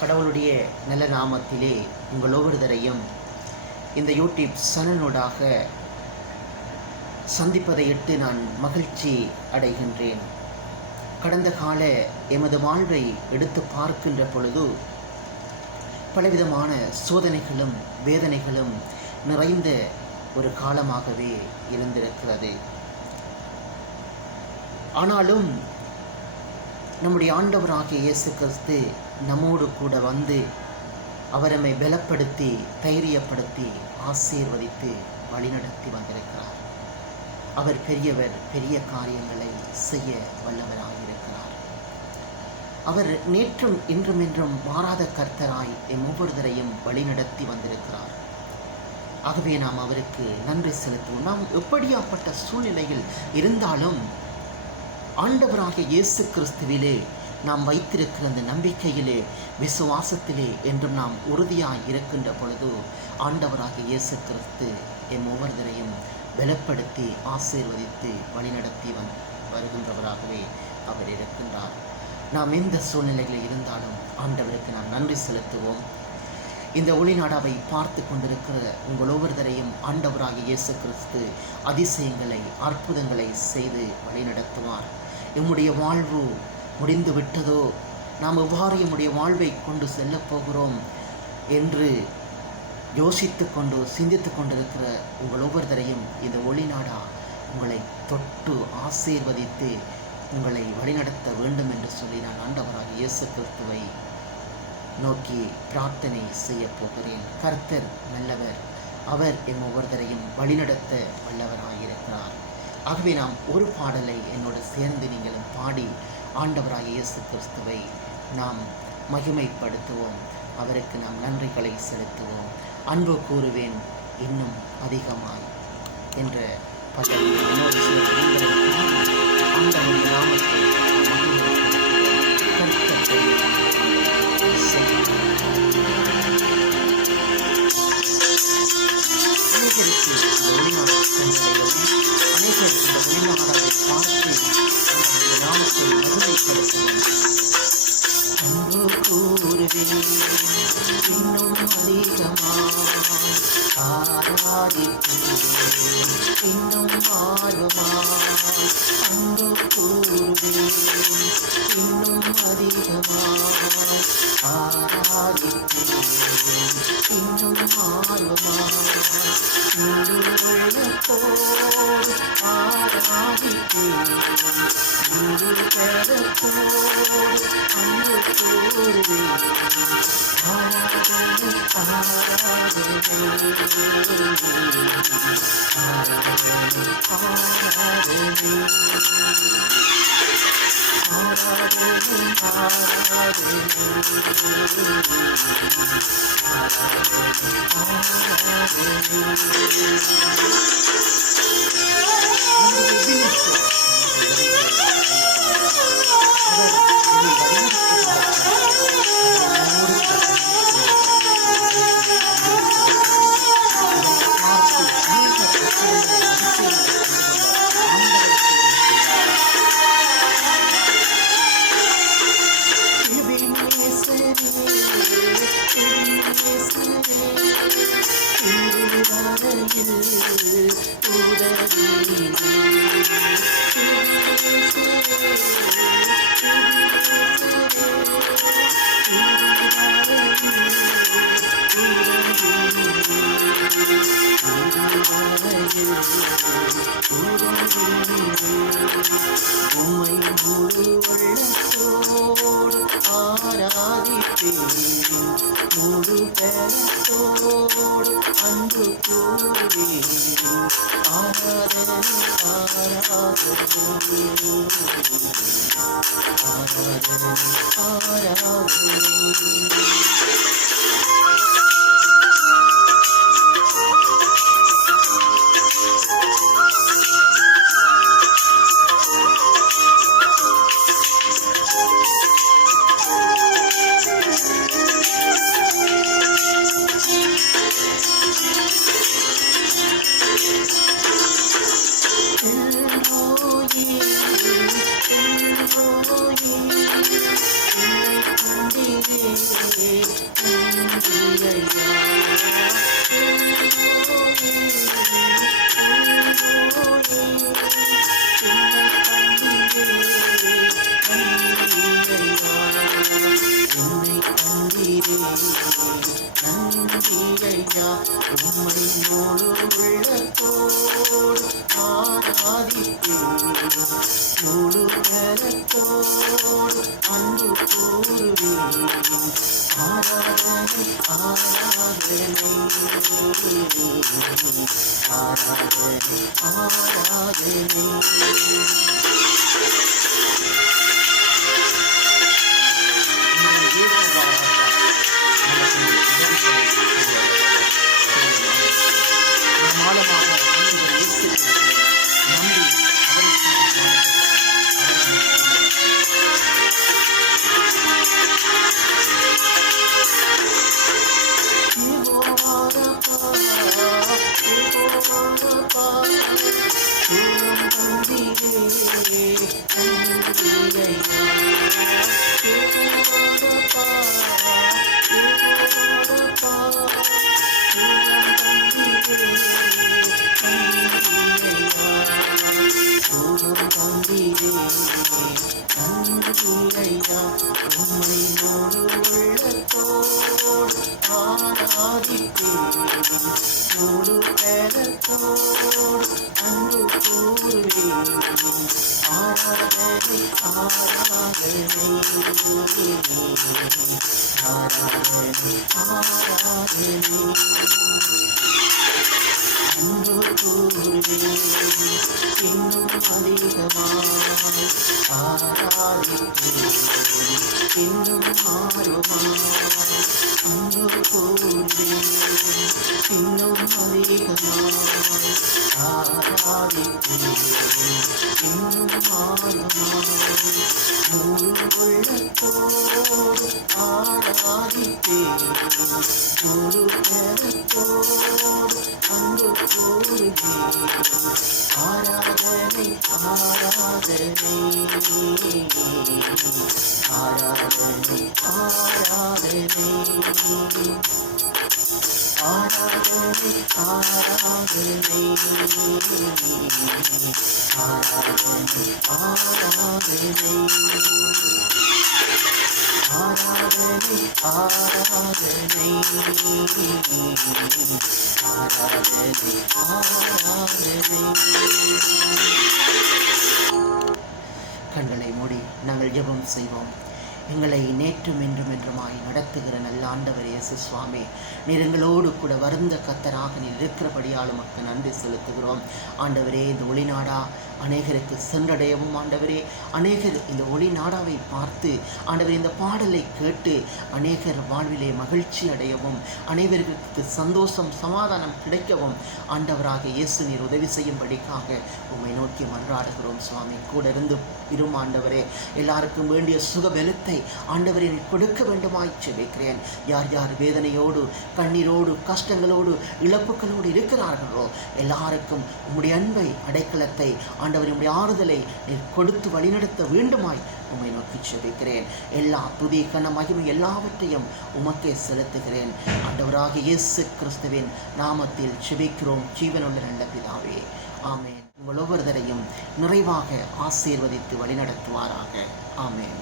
கடவுளுடைய நல்ல நாமத்திலே உங்கள் ஒவ்வொருவரையும் இந்த யூடியூப் சேனலோடாக சந்திப்பதை இட்டு நான் மகிழ்ச்சி அடைகின்றேன். கடந்த கால எமது வாழ்வை எடுத்து பார்க்கின்ற பொழுது பலவிதமான சோதனைகளும் வேதனைகளும் நிறைந்த ஒரு காலமாகவே இருந்திருக்கிறது. ஆனாலும் நம்முடைய ஆண்டவராகிய இயேசு கிறிஸ்து நம்மோடு கூட வந்து அவர் நம்மை பலப்படுத்தி தைரியப்படுத்தி ஆசீர்வதித்து வழிநடத்தி வந்திருக்கிறார். அவர் பெரியவர், பெரிய காரியங்களை செய்ய வல்லவராயிருக்கிறார். அவர் நேற்றும் இன்றும் என்றும் மாறாத கர்த்தராய் எம் ஒவ்வொருவரையும் வழிநடத்தி வந்திருக்கிறார். ஆகவே நாம் அவருக்கு நன்றி செலுத்துவோம். நாம் எப்படியாப்பட்ட சூழ்நிலையில் இருந்தாலும் ஆண்டவராகிய இயேசு கிறிஸ்துவிலே நாம் வைத்திருக்கிற அந்த நம்பிக்கையிலே, விசுவாசத்திலே என்றும் நாம் உறுதியாய் இருக்கின்ற பொழுது ஆண்டவராகிய இயேசு கிறிஸ்து எம் ஒவ்வொருவரையும் பலப்படுத்தி ஆசீர்வதித்து வழிநடத்தி வருகின்றவராகவே அவர் இருக்கின்றார். நாம் எந்த சூழ்நிலைகளில் இருந்தாலும் ஆண்டவருக்கு நாம் நன்றி செலுத்துவோம். இந்த ஒளிநாடாவை பார்த்து கொண்டிருக்கிற உங்கள் ஒவ்வொருவரையும் ஆண்டவராகிய இயேசு கிறிஸ்து அதிசயங்களை, அற்புதங்களை செய்து வழிநடத்துவார். எம்முடைய வாழ்வு முடிந்து விட்டதோ, நாம் எவ்வாறு எம்முடைய வாழ்வை கொண்டு செல்லப் போகிறோம் என்று யோசித்து கொண்டு சிந்தித்து கொண்டிருக்கிற உங்கள் ஒவ்வொருவரையும் இந்த ஒளிநாடா உங்களை தொட்டு ஆசீர்வதித்து உங்களை வழிநடத்த வேண்டும் என்று சொல்லி நான் ஆண்டவராகிய இயேசு கிறிஸ்துவை நோக்கி பிரார்த்தனை செய்ய போகிறேன். கர்த்தர் நல்லவர், அவர் எம் ஒவ்வொருவரையும் வழிநடத்த வல்லவராயிருக்கிறார். ஆகவே நாம் ஒரு பாடலை என்னோடு சேர்ந்து நீங்களும் பாடி ஆண்டவராகிய இயேசு கிறிஸ்துவை நாம் மகிமைப்படுத்துவோம். அவருக்கு நாம் நன்றிகளை செலுத்துவோம். அன்பு கூறுவேன் இன்னும் அதிகமாய் என்ற பாடலை என்னோடு சேர்ந்து ஆண்டவருடைய நாமத்தை அநேகருக்கு இந்த ஒளிநாடு அநேகர் இந்த ஒளிநாடாவை பார்த்து அவருடைய நாமத்தை மகிமைப்படுத்துவோம். அன்பு கூறுவேன் இன்னும் அதிகமாய் ஆராதிப்பேன் இன்னும் ஆர்வமாய். அன்பு கூறுவேன் இன்னும் அதிகமாய் ஆராதிப்பேன் இன்னும் ஆர்வமாய். முழு உள்ளத்தோடு ஆராதிப்பேன், முழு பெறத்தோடு அன்பு கூறுவேன். ஆராதனை ஆராதனை ஆராதனை ஆராதனை ஆராதனை உம்மை முழு உள்ளத்தோடு ஆராதிப்பேன், முழு பெறத்தோடு அன்பு கூறுவேன். ஆராதனை ஆராதனை ஆராதனை ஆராதனை. நன்றியா உம்மை முழு உள்ளத்தோடு ஆராதிப்பேன், முழு பலத்தோடு அன்பு கூறுவேன். ஆராதனை ஆராதனை ஆராதனை ஆராதனை. ஆழமாக நம்பி நன்றியா உம்மை முழு உள்ளத்தோடு ஆராதிப்பேன், முழு பலத்தோடு அன்பு கூறுவேன். ஆராதனை ஆராதனை ஆராதனை ஆராதனை அன்பு கூறுவேன். இன்னும் அதிகமாய் ஆராதிப்பேன், இன்னும் ஆர்வமாய் அன்பு கூறுவேன். இன்னும் அதிகமாய் ஆராதிப்பேன், இன்னும் ஆர்வமாய் முழு உள்ளத்தோடு ஆராதிப்பேன், முழு பலத்தோடு அன்பு கூறுவேன். ஆராதனை ஆராதனை ஆராதனை ஆராதனை ஆராதனை ஆராதனை ஆராதனை ஆராதனை ஆராதனை ஆராதனை ஆராதனை ஆராதனை. கண்களை மூடி நாங்கள் ஜெபம் செய்வோம். எங்களை நேற்றும் என்றும் என்றுமாய் நடத்துகிற நல்ல ஆண்டவர் இயேசு சுவாமி, நீர் எங்களோடு கூட வருந்த கத்தராக நீர் இருக்கிறபடியால் உமக்கு நன்றி செலுத்துகிறோம். ஆண்டவரே, இந்த ஒளிநாடா அநேகருக்கு சென்றடையவும், ஆண்டவரே அநேகர் இந்த ஒளிநாடாவை பார்த்து ஆண்டவரே இந்த பாடலை கேட்டு அநேகர் வாழ்விலே மகிழ்ச்சி அடையவும், அனைவருக்கு சந்தோஷம் சமாதானம் கிடைக்கவும் ஆண்டவராக இயேசு நீர் உதவி செய்யும்படிக்காக உம்மை நோக்கி மன்றாடுகிறோம். சுவாமி, கூட இருந்து இரும் ஆண்டவரே. எல்லாருக்கும் வேண்டிய சுகபலத்தை ஆண்டவரே நீர் கொடுக்க வேண்டுமாய் ஜெபிக்கிறேன். யார் யார் வேதனையோடு கண்ணீரோடு கஷ்டங்களோடு இழப்புகளோடு இருக்கிறார்களோ எல்லாருக்கும் உம்முடைய அன்பை அடைக்கலத்தை ஆண்டவரே உம்முடைய ஆறுதலை நீர் கொடுத்து வழிநடத்த வேண்டுமாய் உம்மை நோக்கி ஜெபிக்கிறேன். எல்லா துதி கன மகிமை எல்லாவற்றையும் உமக்கே செலுத்துகிறேன். ஆண்டவராக இயேசு கிறிஸ்துவின் நாமத்தில் ஜெபிக்கிறோம் ஜீவனுள்ள நல்ல பிதாவே, ஆமேன். உங்கள் ஒவ்வொருவரையும் நிறைவாக ஆசீர்வதித்து வழிநடத்துவாராக. ஆமேன்.